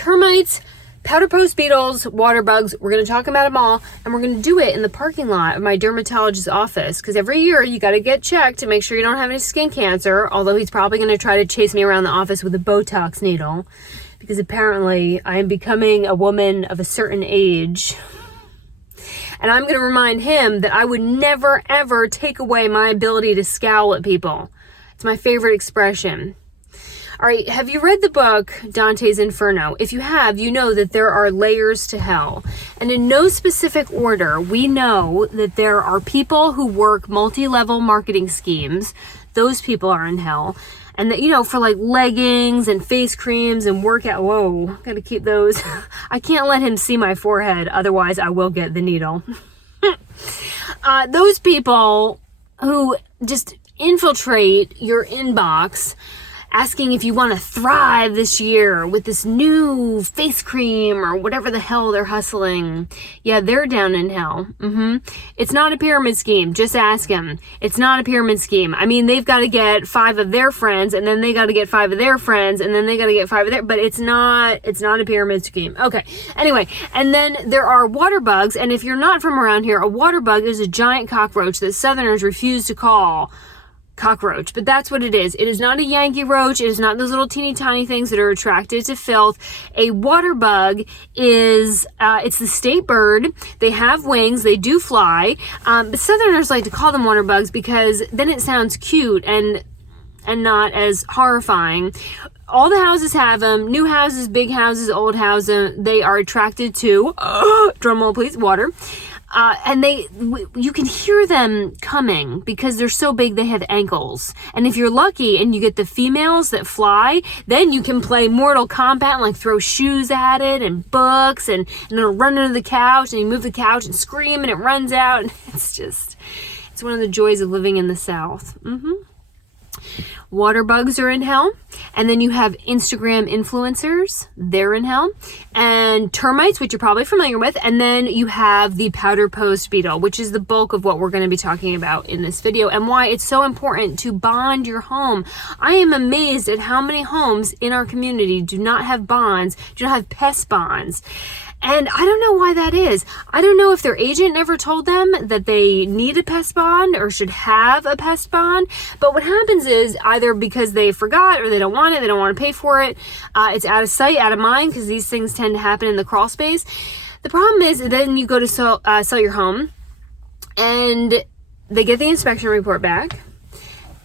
termites, powder post beetles, water bugs. We're going to talk about them all, and we're going to do it in the parking lot of my dermatologist's office, because every year you got to get checked to make sure you don't have any skin cancer, although he's probably going to try to chase me around the office with a Botox needle, because apparently I am becoming a woman of a certain age. And I'm going to remind him that I would never, ever take away my ability to scowl at people. It's my favorite expression. All right, have you read the book Dante's Inferno? If you have, you know that there are layers to hell. And in no specific order, we know that there are people who work multi-level marketing schemes. Those people are in hell. And that, you know, for like leggings and face creams and workout. Whoa, gotta keep those. I can't let him see my forehead, otherwise I will get the needle. Those people who just infiltrate your inbox asking if you want to thrive this year with this new face cream or whatever the hell they're hustling. Yeah, they're down in hell. It's not a pyramid scheme. Just ask them. It's not a pyramid scheme. I mean, they've got to get 5 of their friends, and then they got to get 5 of their friends, and then they got to get 5 of their, but it's not a pyramid scheme. Okay. Anyway, and then there are water bugs, and if you're not from around here, a water bug is a giant cockroach that Southerners refuse to call cockroach, but that's what it is. It is not a Yankee roach. It is not those little teeny tiny things that are attracted to filth. A water bug is, it's the state bird. They have wings. They do fly. But Southerners like to call them water bugs because then it sounds cute and not as horrifying. All the houses have them. New houses, big houses, old houses. They are attracted to, drumroll please, water. And you can hear them coming because they're so big they have ankles. And if you're lucky and you get the females that fly, then you can play Mortal Kombat and like throw shoes at it and books and it'll run under the couch and you move the couch and scream and it runs out. And it's one of the joys of living in the South. Water bugs are in hell. And then you have Instagram influencers. They're in hell. And termites, which you're probably familiar with. And then you have the powder post beetle, which is the bulk of what we're going to be talking about in this video and why it's so important to bond your home. I am amazed at how many homes in our community do not have bonds, do not have pest bonds. And I don't know why that is. I don't know if their agent never told them that they need a pest bond or should have a pest bond. But what happens is either because they forgot or they don't want it, they don't want to pay for it. It's out of sight, out of mind, because these things tend to happen in the crawl space. The problem is then you go to sell your home and they get the inspection report back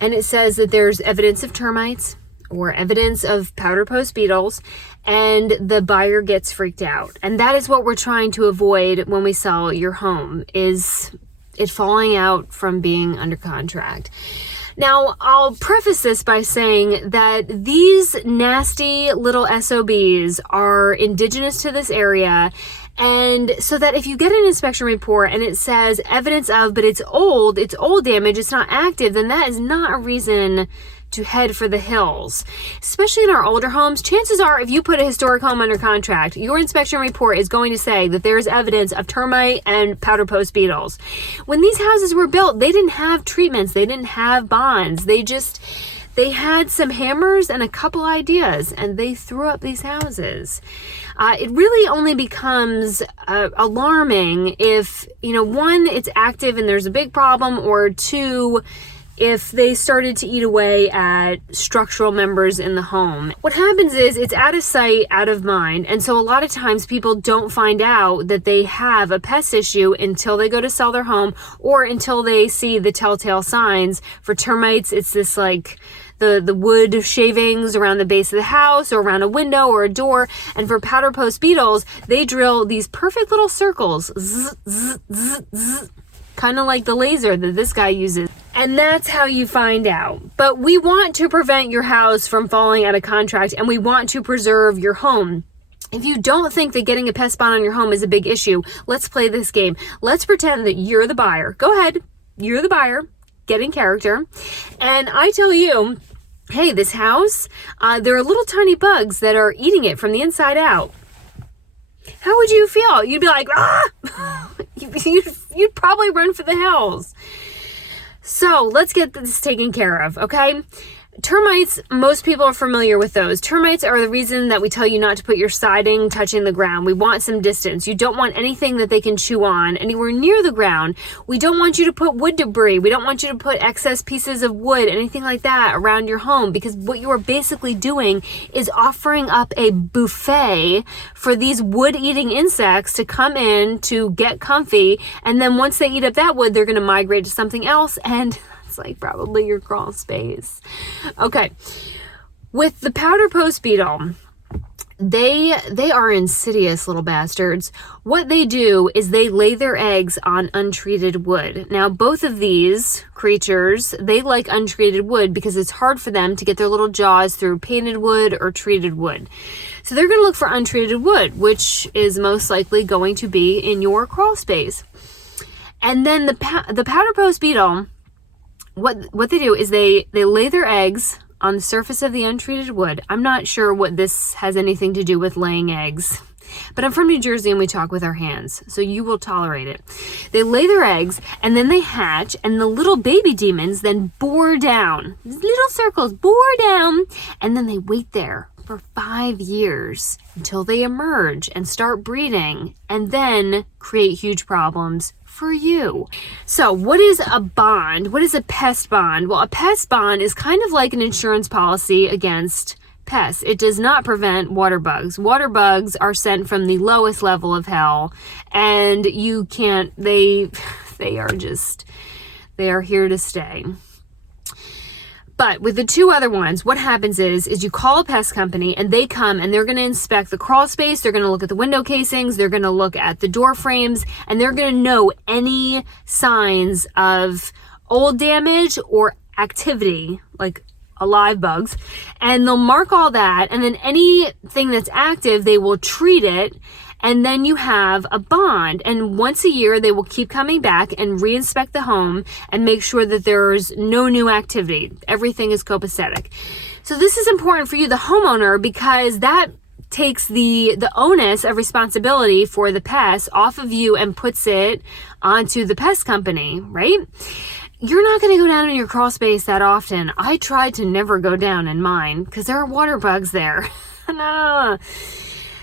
and it says that there's evidence of termites or evidence of powder post beetles, and the buyer gets freaked out. And that is what we're trying to avoid when we sell your home, is it falling out from being under contract. Now, I'll preface this by saying that these nasty little SOBs are indigenous to this area, and so that if you get an inspection report and it says evidence of, but it's old damage, it's not active, then that is not a reason to head for the hills. Especially in our older homes, chances are if you put a historic home under contract, your inspection report is going to say that there is evidence of termite and powder post beetles. When these houses were built, they didn't have treatments, they didn't have bonds, they had some hammers and a couple ideas and they threw up these houses. It really only becomes alarming if, one, it's active and there's a big problem, or two, if they started to eat away at structural members in the home. What happens is it's out of sight, out of mind. And so a lot of times people don't find out that they have a pest issue until they go to sell their home or until they see the telltale signs. For termites, it's this like the wood shavings around the base of the house or around a window or a door. And for powder post beetles, they drill these perfect little circles, zzz, zzz, zzz, zzz, kind of like the laser that this guy uses. And that's how you find out. But we want to prevent your house from falling out of contract, and we want to preserve your home. If you don't think that getting a pest bond on your home is a big issue, let's play this game. Let's pretend that you're the buyer. Go ahead. You're the buyer. Get in character. And I tell you, hey, this house, there are little tiny bugs that are eating it from the inside out. How would you feel? You'd be like, ah! You'd probably run for the hills. So let's get this taken care of, okay? Termites, most people are familiar with those. Termites are the reason that we tell you not to put your siding touching the ground. We want some distance. You don't want anything that they can chew on anywhere near the ground. We don't want you to put wood debris. We don't want you to put excess pieces of wood, anything like that around your home, because what you are basically doing is offering up a buffet for these wood-eating insects to come in to get comfy, and then once they eat up that wood, they're going to migrate to something else, and like probably your crawl space. Okay. With the powder post beetle, they are insidious little bastards. What they do is they lay their eggs on untreated wood. Now, both of these creatures, they like untreated wood because it's hard for them to get their little jaws through painted wood or treated wood. So they're going to look for untreated wood, which is most likely going to be in your crawl space. And then the powder post beetle, what they do is they lay their eggs on the surface of the untreated wood. I'm not sure what this has anything to do with laying eggs, but I'm from New Jersey and we talk with our hands, so you will tolerate it. They lay their eggs and then they hatch, and the little baby demons then bore down. These little circles bore down, and then they wait there for 5 years until they emerge and start breeding, and then create huge problems for you. So what is a bond? What is a pest bond? Well, a pest bond is kind of like an insurance policy against pests. It does not prevent water bugs. Water bugs are sent from the lowest level of hell, and you can't, they are here to stay. But with the two other ones, what happens is you call a pest company and they come and they're going to inspect the crawl space. They're going to look at the window casings. They're going to look at the door frames, and they're going to know any signs of old damage or activity, like alive bugs. And they'll mark all that. And then anything that's active, they will treat it. And then you have a bond, and once a year they will keep coming back and reinspect the home and make sure that there's no new activity. Everything is copacetic. So this is important for you, the homeowner, because that takes the onus of responsibility for the pest off of you and puts it onto the pest company, right? You're not going to go down in your crawl space that often. I try to never go down in mine because there are water bugs there. No.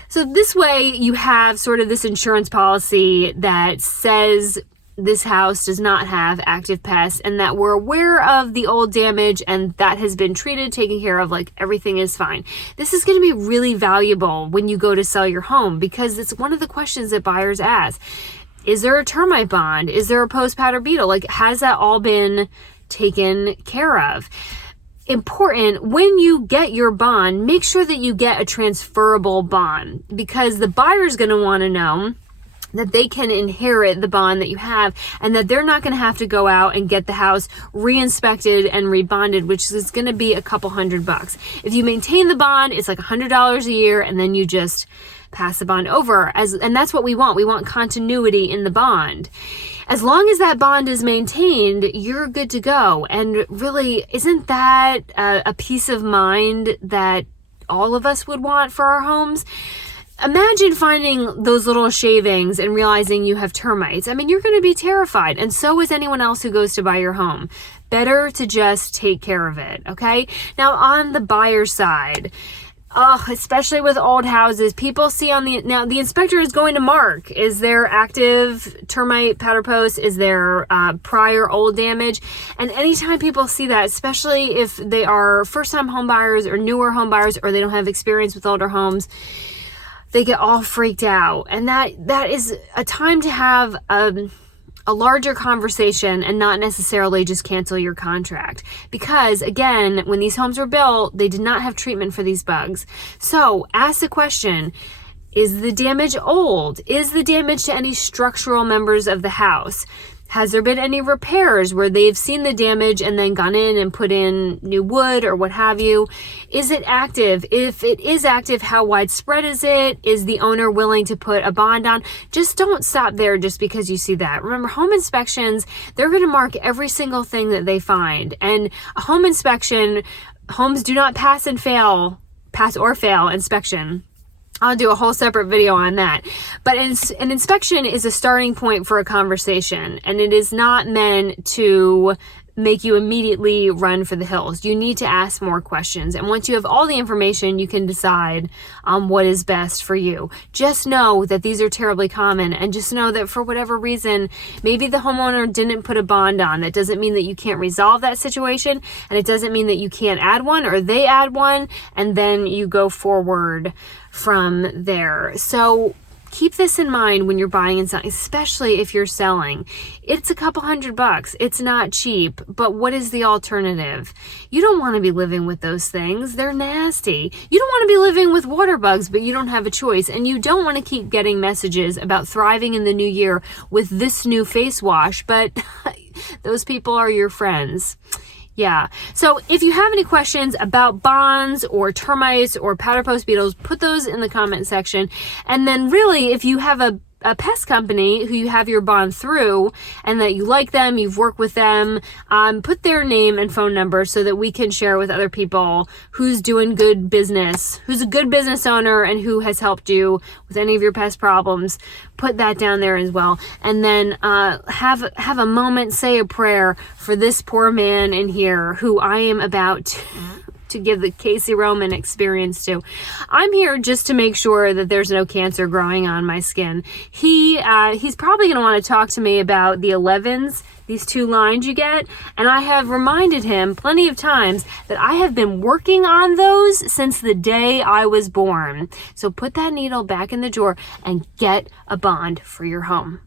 So this way you have sort of this insurance policy that says this house does not have active pests, and that we're aware of the old damage and that has been treated, taken care of, like everything is fine. This is going to be really valuable when you go to sell your home, because it's one of the questions that buyers ask. Is there a termite bond? Is there a post powder beetle? Like, has that all been taken care of? Important, when you get your bond, make sure that you get a transferable bond, because the buyer's going to want to know that they can inherit the bond that you have, and that they're not going to have to go out and get the house re-inspected and rebonded, which is going to be a couple $100. If you maintain the bond, it's like $100 a year, and then you just pass the bond over, and that's what we want. We want continuity in the bond. As long as that bond is maintained, you're good to go. And really, isn't that a peace of mind that all of us would want for our homes? Imagine finding those little shavings and realizing you have termites. I mean, you're going to be terrified, and so is anyone else who goes to buy your home. Better to just take care of it, okay? Now, on the buyer side, especially with old houses, people see now the inspector is going to mark, is there active termite powder post? Is there prior old damage? And anytime people see that, especially if they are first-time home buyers or newer home buyers, or they don't have experience with older homes, they get all freaked out. And that is a time to have a larger conversation and not necessarily just cancel your contract. Because again, when these homes were built, they did not have treatment for these bugs. So ask the question, is the damage old? Is the damage to any structural members of the house? Has there been any repairs where they've seen the damage and then gone in and put in new wood or what have you? Is it active? If it is active, how widespread is it? Is the owner willing to put a bond on? Just don't stop there just because you see that. Remember, home inspections, they're going to mark every single thing that they find. And a home inspection, homes do not pass or fail inspection. I'll do a whole separate video on that. But an inspection is a starting point for a conversation, and it is not meant to make you immediately run for the hills. You need to ask more questions. And once you have all the information, you can decide what is best for you. Just know that these are terribly common, and just know that for whatever reason, maybe the homeowner didn't put a bond on. That doesn't mean that you can't resolve that situation, and it doesn't mean that you can't add one or they add one, and then you go forward from there. So keep this in mind when you're buying and selling, especially if you're selling. It's a couple $100. It's not cheap, but what is the alternative? You don't want to be living with those things. They're nasty. You don't want to be living with water bugs, but you don't have a choice. And you don't want to keep getting messages about thriving in the new year with this new face wash, but those people are your friends. Yeah. So if you have any questions about bonds or termites or powder post beetles, put those in the comment section. And then really, if you have a pest company who you have your bond through and that you like them, you've worked with them, put their name and phone number so that we can share with other people who's doing good business, who's a good business owner and who has helped you with any of your pest problems. Put that down there as well. And then have a moment, say a prayer for this poor man in here who I am about to give the caseyroman experience to. I'm here just to make sure that there's no cancer growing on my skin. He's probably going to want to talk to me about the 11s, these 2 lines you get, and I have reminded him plenty of times that I have been working on those since the day I was born. So put that needle back in the drawer and get a bond for your home.